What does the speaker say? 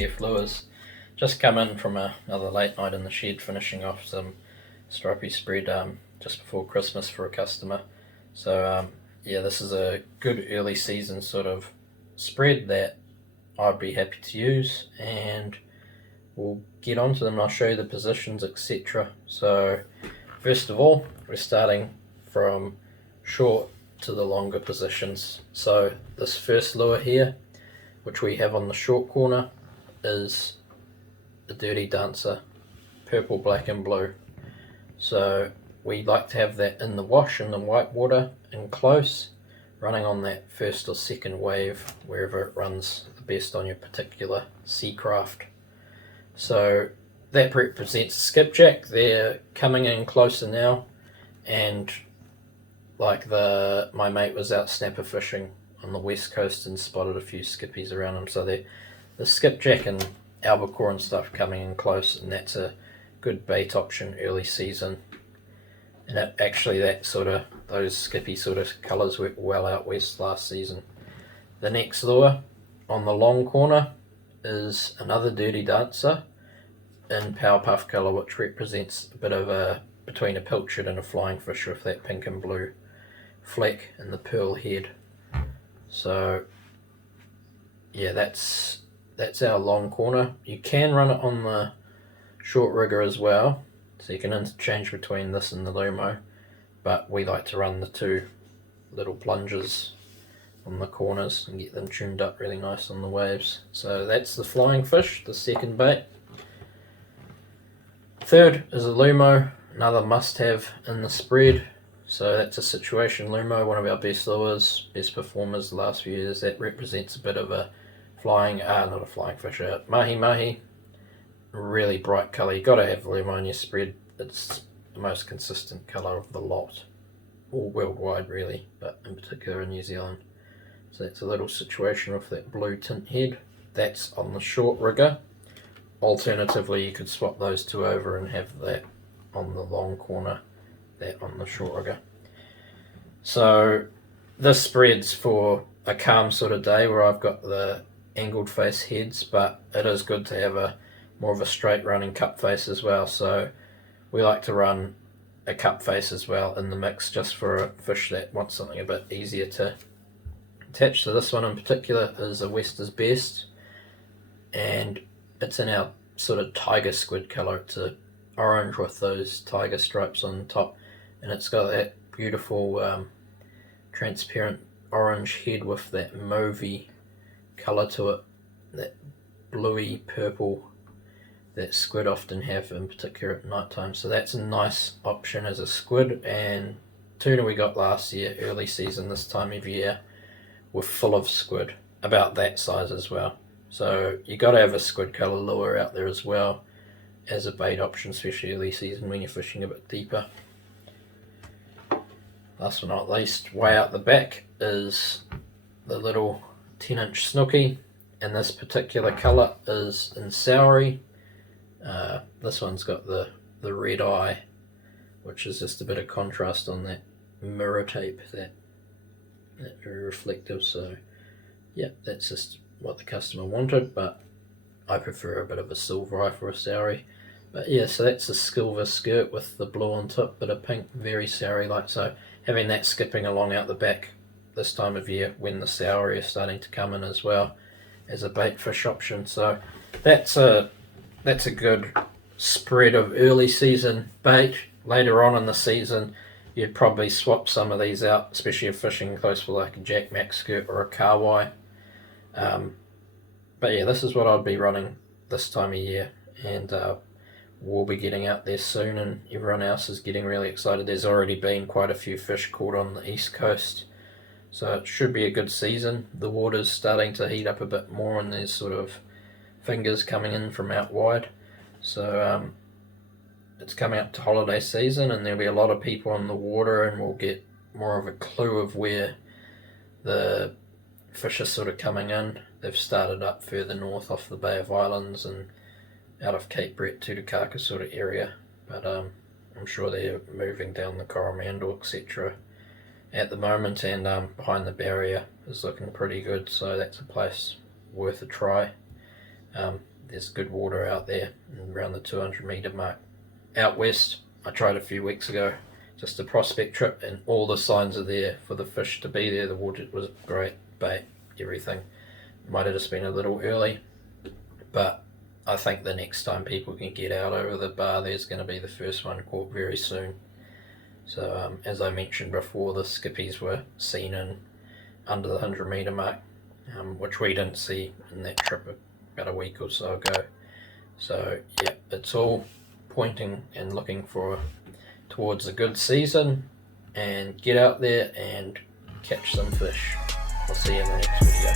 Dtflures. Just come in from another late night in the shed, finishing off some stripey spread just before Christmas for a customer. So yeah, this is a good early season sort of spread that I'd be happy to use, and we'll get onto them and I'll show you the positions, etc. So first of all, we're starting from short to the longer positions. So this first lure here, which we have on the short corner, is the Dirty Dancer, purple, black and blue. So we like to have that in the wash, in the white water, in close, running on that first or second wave, wherever it runs the best on your particular sea craft. So that represents a skipjack. They're coming in closer now, and like my mate was out snapper fishing on the west coast and spotted a few skippies around him. So the skipjack and albacore and stuff coming in close, and that's a good bait option early season. And those skippy sort of colours worked well out west last season. The next lure on the long corner is another Dirty Dancer in Powerpuff colour, which represents a bit of between a pilchard and a flying fish with that pink and blue fleck and the pearl head. So yeah, that's our long corner. You can run it on the short rigger as well, so you can interchange between this and the Lumo, but we like to run the two little plungers on the corners and get them tuned up really nice on the waves. So that's the flying fish, the second bait. Third is a Lumo, another must-have in the spread. So that's a situation Lumo, one of our best lures, best performers the last few years. That represents a bit of a not a flying fish, mahi-mahi. Really bright colour. You got to have Lumo in your spread. It's the most consistent colour of the lot, all worldwide really, but in particular in New Zealand. So that's a little situation with that blue tint head. That's on the short rigger. Alternatively, you could swap those two over and have that on the long corner, that on the short rigger. So this spreads for a calm sort of day where I've got the angled face heads, but it is good to have more of a straight running cup face as well. So we like to run a cup face as well in the mix, just for a fish that wants something a bit easier to attach. So this one in particular is a Wester's Best, and it's in our sort of tiger squid colour. It's a orange with those tiger stripes on the top, and it's got that beautiful transparent orange head with that mauvey colour to it, that bluey purple that squid often have, in particular at night time. So that's a nice option as a squid. And tuna we got last year, early season this time of year, were full of squid, about that size as well. So you got to have a squid colour lure out there as well as a bait option, especially early season when you're fishing a bit deeper. Last but not least, way out the back is the little 10-inch snooky, and this particular colour is in Sauri. This one's got the red eye, which is just a bit of contrast on that mirror tape, that very reflective. So yeah, that's just what the customer wanted, but I prefer a bit of a silver eye for a Sauri. But yeah, so that's a silver skirt with the blue on top, bit of pink, very Sauri like. So having that skipping along out the back this time of year when the Sauri is starting to come in as well as a bait fish option. So that's a good spread of early season bait. Later on in the season, you'd probably swap some of these out, especially if fishing close for like a Jack Mac skirt or a Kawai. But yeah, this is what I'd be running this time of year, and we'll be getting out there soon, and everyone else is getting really excited. There's already been quite a few fish caught on the east coast, so it should be a good season. The water's starting to heat up a bit more, and there's sort of fingers coming in from out wide. So it's coming up to holiday season, and there'll be a lot of people on the water, and we'll get more of a clue of where the fish are sort of coming in. They've started up further north off the Bay of Islands and out of Cape Brett, Tutukaka sort of area, but I'm sure they're moving down the Coromandel, etc. at the moment, and behind the barrier is looking pretty good, so that's a place worth a try. there's good water out there around the 200 metre mark. Out west, I tried a few weeks ago, just a prospect trip, and all the signs are there for the fish to be there. The water was great, bait, everything. Might have just been a little early, but I think the next time people can get out over the bar, there's going to be the first one caught very soon. So as I mentioned before, the skippies were seen in under the 100 metre mark, which we didn't see in that trip about a week or so ago. So yeah, it's all pointing and looking towards a good season, and get out there and catch some fish. I'll see you in the next video.